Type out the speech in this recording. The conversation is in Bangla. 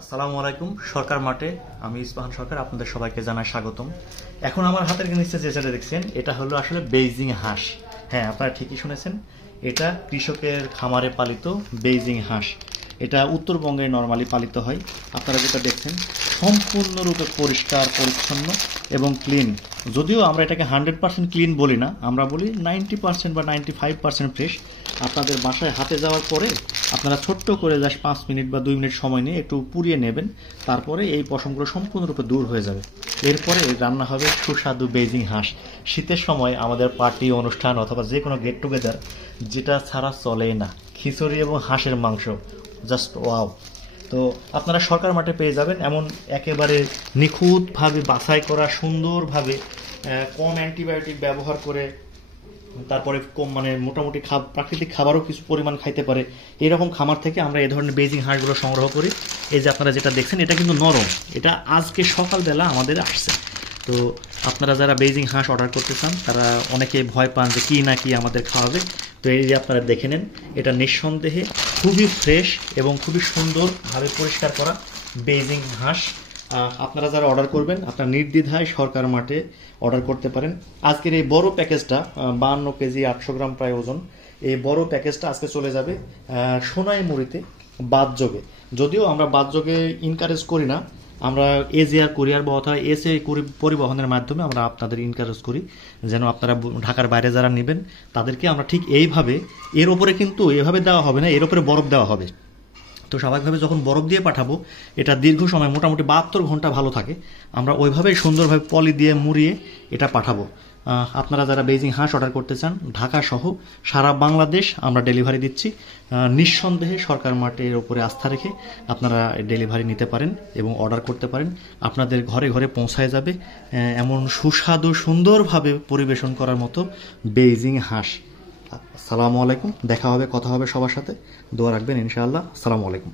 আসসালামু আলাইকুম। সরকার মাঠে আমি ইস্পাহান সরকার, আপনাদের সবাইকে জানাই স্বাগতম। এখন আমার হাতের নিচে যেটা দেখছেন এটা হলো আসলে বেইজিং হাঁস। হ্যাঁ, আপনারা ঠিকই শুনেছেন, এটা কৃষকের খামারে পালিত বেইজিং হাঁস। এটা উত্তরবঙ্গে নর্মালি পালিত হয়। আপনারা যেটা দেখছেন সম্পূর্ণরূপে পরিষ্কার পরিচ্ছন্ন এবং ক্লিন। যদিও আমরা এটাকে 100% ক্লিন বলি না, আমরা বলি 90% বা 95% ফ্রেশ। আপনাদের বাসায় হাতে যাওয়ার পরে আপনারা ছোট্ট করে জাস্ট 5 মিনিট বা 2 মিনিট সময় নিয়ে একটু পুড়িয়ে নেবেন, তারপরে এই পশমগুলো সম্পূর্ণরূপে দূর হয়ে যাবে। এরপরে রান্না হবে সুস্বাদু বেইজিং হাঁস। শীতের সময় আমাদের পার্টি অনুষ্ঠান অথবা যে কোনো গেট টুগেদার যেটা ছাড়া চলেই না, খিচুড়ি এবং হাঁসের মাংস, জাস্ট ওয়াও। তো আপনারা সরকার মাঠে পেয়ে যাবেন এমন একেবারে নিখুঁতভাবে বাছাই করা, সুন্দরভাবে কম অ্যান্টিবায়োটিক ব্যবহার করে, তারপরে কম মোটামুটি প্রাকৃতিক খাবারও কিছু পরিমাণ খাইতে পারে এরকম খামার থেকে আমরা এই ধরনের বেইজিং হাঁসগুলো সংগ্রহ করি। এই যে আপনারা যেটা দেখছেন এটা কিন্তু নরম, এটা আজকে সকালবেলা আমাদের আসছে। তো আপনারা যারা বেইজিং হাঁস অর্ডার করতে চান তারা অনেকে ভয় পান যে কি না কি আমাদের খাওয়াবে। তো এই যে আপনারা দেখে নেন, এটা নিঃসন্দেহে খুবই ফ্রেশ এবং খুবই সুন্দরভাবে পরিষ্কার করা বেইজিং হাঁস। আপনারা যারা অর্ডার করবেন আপনারা নির্দ্বিধায় সরকার মাঠে অর্ডার করতে পারেন। আজকের এই বড় প্যাকেজটা 52 কেজি 800 গ্রাম প্রায় ওজন, এই বড় প্যাকেজটা আজকে চলে যাবে সোনাইমুড়িতে বাদযোগে। যদিও আমরা বাদযোগে ইনকারেজ করি না, আমরা এজিআর কুরিয়ার বা অথবা এসএ পরিবহনের মাধ্যমে আমরা আপনাদের ইনকারেজ করি যেন আপনারা ঢাকার বাইরে যারা নেবেন তাদেরকে আমরা ঠিক এইভাবে, এর ওপরে কিন্তু এভাবে দেওয়া হবে না, এর ওপরে বরফ দেওয়া হবে। তো স্বাভাবিকভাবে যখন বরফ দিয়ে পাঠাবো এটা দীর্ঘ সময় মোটামুটি 72 ঘন্টা ভালো থাকে। আমরা ওইভাবেই সুন্দরভাবে পলি দিয়ে মুড়িয়ে এটা পাঠাবো। আপনারা যারা বেইজিং হাঁস অর্ডার করতে চান ঢাকা সহ সারা বাংলাদেশ আমরা ডেলিভারি দিচ্ছি। নিঃসন্দেহে সরকার মাঠের ওপরে আস্থা রেখে আপনারা ডেলিভারি নিতে পারেন এবং অর্ডার করতে পারেন। আপনাদের ঘরে ঘরে পৌঁছায় যাবে এমন সুস্বাদু সুন্দরভাবে পরিবেশন করার মতো বেইজিং হাঁস। আসসালামু আলাইকুম, দেখা হবে, কথা হবে সবার সাথে। দোয়া রাখবেন ইনশাআল্লাহ। আসসালামু আলাইকুম।